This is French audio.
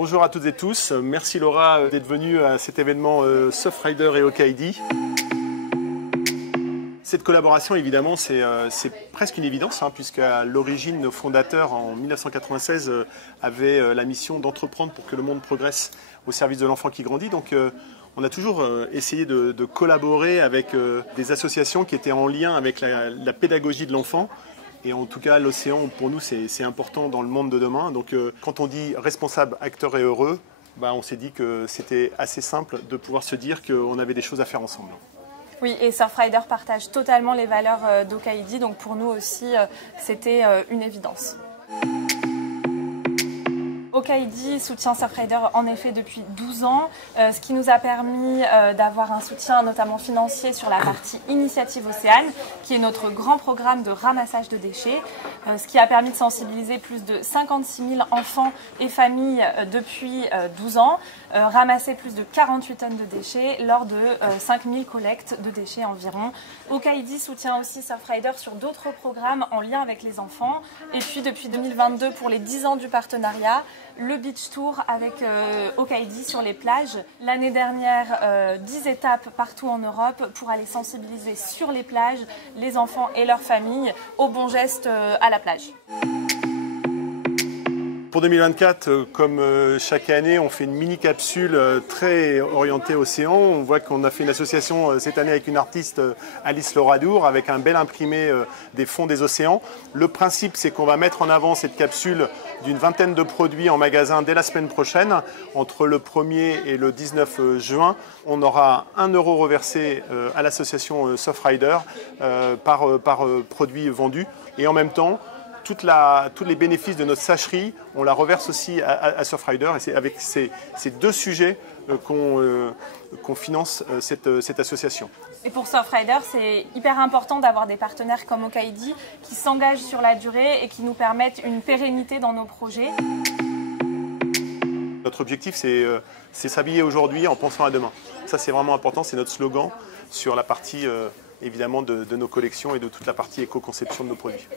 Bonjour à toutes et tous, merci Laura d'être venue à cet événement Surfrider et OKID. Cette collaboration, évidemment, c'est presque une évidence, puisqu'à l'origine, nos fondateurs, en 1996, avaient la mission d'entreprendre pour que le monde progresse au service de l'enfant qui grandit. Donc, on a toujours essayé de collaborer avec des associations qui étaient en lien avec la pédagogie de l'enfant. Et en tout cas, l'océan, pour nous, c'est important dans le monde de demain. Donc, quand on dit responsable, acteur et heureux, on s'est dit que c'était assez simple de pouvoir se dire qu'on avait des choses à faire ensemble. Oui, et Surfrider partage totalement les valeurs d'OKID, donc pour nous aussi, c'était une évidence. OKID soutient Surfrider en effet depuis 12 ans, ce qui nous a permis d'avoir un soutien notamment financier sur la partie Initiative Océane, qui est notre grand programme de ramassage de déchets, ce qui a permis de sensibiliser plus de 56 000 enfants et familles depuis 12 ans, ramasser plus de 48 tonnes de déchets lors de 5 000 collectes de déchets environ. OKID soutient aussi Surfrider sur d'autres programmes en lien avec les enfants, et puis depuis 2022 pour les 10 ans du partenariat, le Beach Tour avec OKID sur les plages. L'année dernière, 10 étapes partout en Europe pour aller sensibiliser sur les plages les enfants et leurs familles aux bons gestes à la plage. Pour 2024, comme chaque année, on fait une mini-capsule très orientée océan. On voit qu'on a fait une association cette année avec une artiste, Alice Loradour, avec un bel imprimé des fonds des océans. Le principe, c'est qu'on va mettre en avant cette capsule d'une vingtaine de produits en magasin dès la semaine prochaine. Entre le 1er et le 19 juin, on aura 1 € reversé à l'association Surfrider par produit vendu. Et en même temps, tous les bénéfices de notre sacherie, on la reverse aussi à Surfrider. Et c'est avec ces deux sujets qu'on finance cette association. Et pour Surfrider, c'est hyper important d'avoir des partenaires comme OKID qui s'engagent sur la durée et qui nous permettent une pérennité dans nos projets. Notre objectif, c'est s'habiller aujourd'hui en pensant à demain. Ça, c'est vraiment important, c'est notre slogan sur la partie évidemment de nos collections et de toute la partie éco-conception de nos produits.